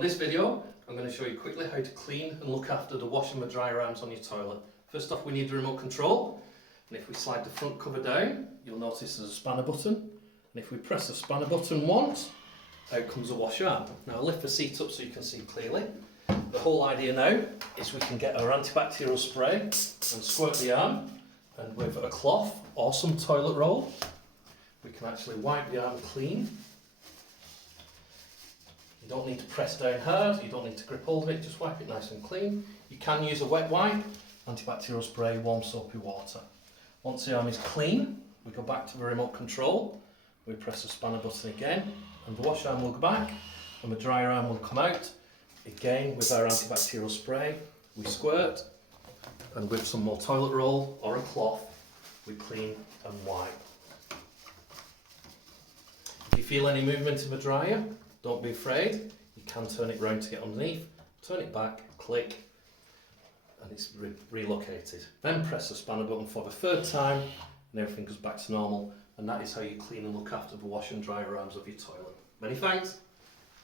On this video, I'm going to show you quickly how to clean and look after the wash and the dryer arms on your toilet. First off, we need the remote control, and if we slide the front cover down, you'll notice there's a spanner button, and if we press the spanner button once, out comes the wash arm. Now I'll lift the seat up so you can see clearly. The whole idea now is we can get our antibacterial spray and squirt the arm, and with a cloth or some toilet roll, we can actually wipe the arm clean. You don't need to press down hard, you don't need to grip hold of it, just wipe it nice and clean. You can use a wet wipe, antibacterial spray, warm soapy water. Once the arm is clean, we go back to the remote control, we press the spanner button again, and the wash arm will go back, and the dryer arm will come out. Again, with our antibacterial spray, we squirt, and with some more toilet roll or a cloth, we clean and wipe. If you feel any movement in the dryer, don't be afraid. You can turn it round to get underneath, turn it back, click, and it's relocated. Then press the spanner button for the third time, and everything goes back to normal. And that is how you clean and look after the wash and dryer arms of your toilet. Many thanks.